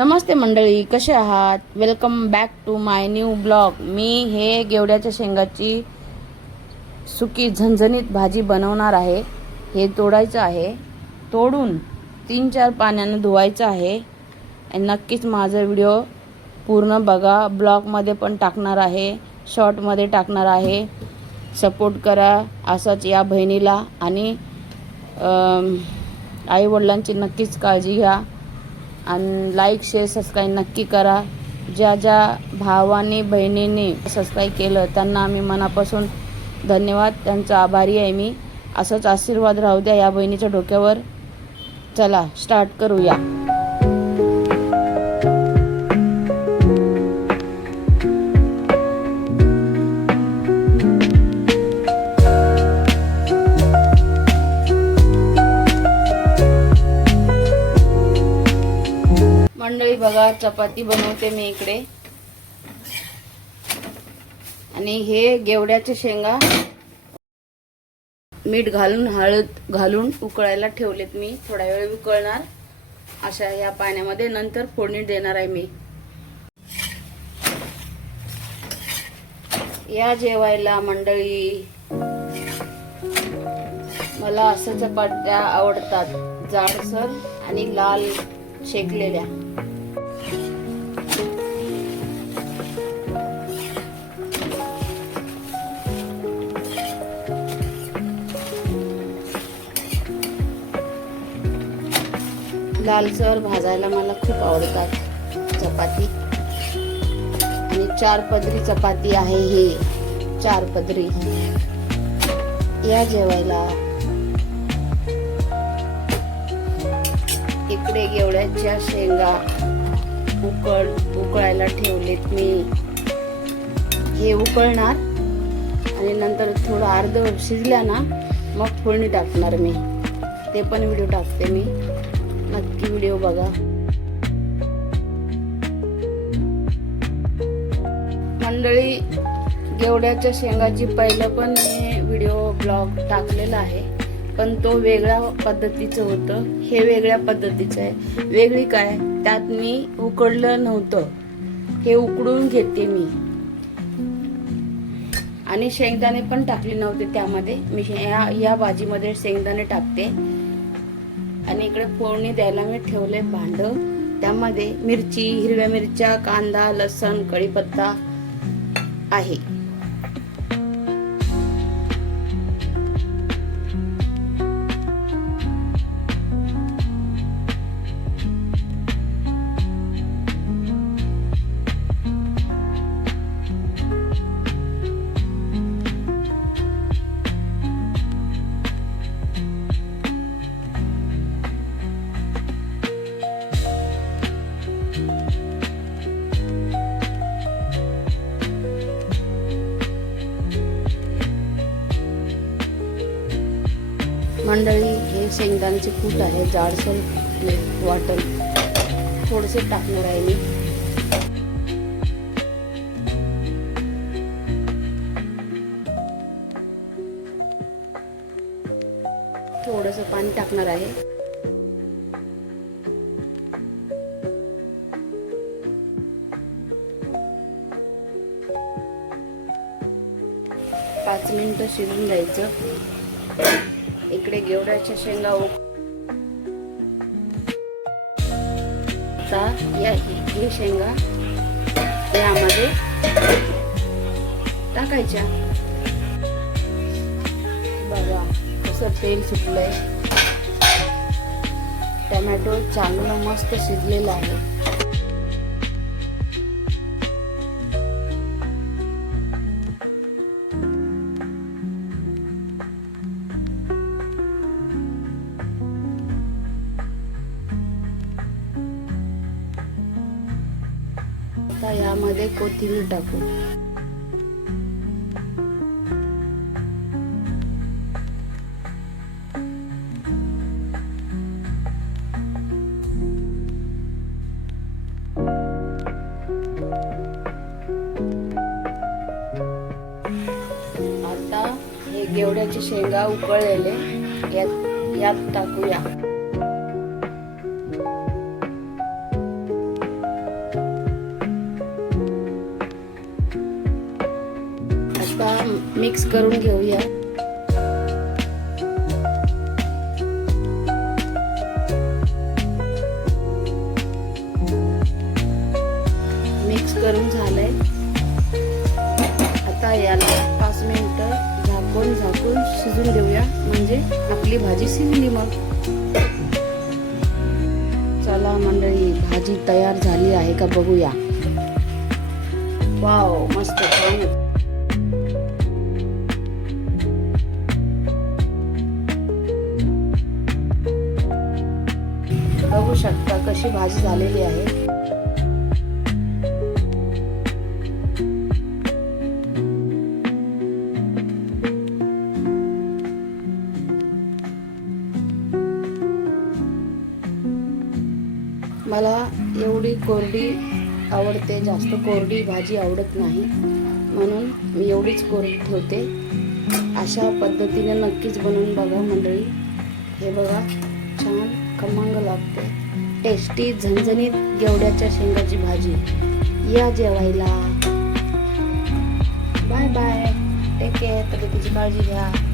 नमस्ते मंडळी कसे आहात? Welcome back to my new blog मी हे गेवड्याच्या शेंगाची सुकी झणझणीत भाजी बनवणार आहे. हे तोडायचं आहे. तोडून तीन चार पाण्यानं धुवायचं आहे. आणि नक्कीच माझा व्हिडिओ पूर्ण बघा. ब्लॉगमध्ये पण टाकणार आहे. शॉर्टमध्ये टाकणार आहे. सपोर्ट करा असंच या बहिणीला. आणि आईवडिलांची नक्कीच काळजी घ्या. आणि लाईक शेअर सबस्क्राईब नक्की करा. ज्या ज्या भावाने बहिणीने सबस्क्राईब केलं त्यांना आम्ही मनापासून धन्यवाद. त्यांचा आभारी आहे मी. असंच आशीर्वाद राहू द्या या बहिणीच्या डोक्यावर. चला स्टार्ट करूया. बघा चपाती बनवते मी इकडे. आणि हे गेवड्याचे शेंगा. मीठ घालून हळद घालून उकळायला ठेवलेत मी. थोडा वेळ उकळणार. अशा या पाण्यामध्ये. नंतर फोडणी देणार आहे मी. या जेवायला मंडळी. मला असं चपात्या आवडतात. जाडसर आणि लाल शेकलेल्या. लालसर भाजायला मला खूप आवडतात. चपाती. आणि चार पदरी चपाती आहे ही. चार पदरी. या जेवायला. इकडे गेवड्याच्या शेंगा उकळ उकळायला ठेवलेत मी. हे उकळणार. आणि नंतर थोडं अर्ध शिजल्या ना मग फोडणी टाकणार मी. ते पण व्हिडिओ टाकते मी. नक्की व्हिडिओ बघा. मंडळी गेवड्याच्या शेंगाची पहिलं पण मी व्हिडिओ ब्लॉग टाकलेला आहे. पण तो वेगळ्या पद्धतीचं होतं. हे वेगळ्या पद्धतीचं आहे. वेगळी काय? त्यात मी उकडलं नव्हतं. हे उकडून घेते मी. आणि शेंगदाणे पण टाकले नव्हते त्यामध्ये. मी या या भाजीमध्ये शेंगदाणे टाकते. आणि इकडे फोडणी द्यायला मी ठेवले भांड. त्यामध्ये मिरची हिरव्या मिरच्या कांदा लसण कढीपत्ता आहे. मंडळी हे शेंगदाण्याचे कूट आहे जाडसर वाटण. थोडेसे टाकणार आहे मी. थोडस पाणी टाकणार आहे. पाच मिनटं शिजून द्यायचं इकडे गेवड्याच्या शेंगा उक- आता या हे शेंगा यामध्ये टाकायच्या. बघा कसं तेल सुटलंय. टमॅटो चांगलं मस्त शिजलेलं आहे. त्यामध्ये कोथिंबीर टाकू. आता हे गेवड्याचे शेंगा उकळलेले यात यात टाकूया. मिक्स करून घेऊया. मिक्स करून झालंय. आता याला पाच मिनिटं झाकून झाकून शिजून देऊया. म्हणजे आपली भाजी शिजली मग. चला मंडळी भाजी तयार झाली आहे का बघूया. वाव मस्त अशी भाजी झालेली आहे. मला एवढी कोरडी आवडते जास्त कोरडी भाजी आवडत नाही. म्हणून मी एवढीच कोरडी ठेवते. अशा पद्धतीने नक्कीच बनवून बघा मंडळी. हे बघा छान खमंग लागते. टेस्टी झणझणीत गेवड्याच्या शेंगाची भाजी. या जेवायला. बाय बाय टेक केअर तब्येतीची काळजी घ्या.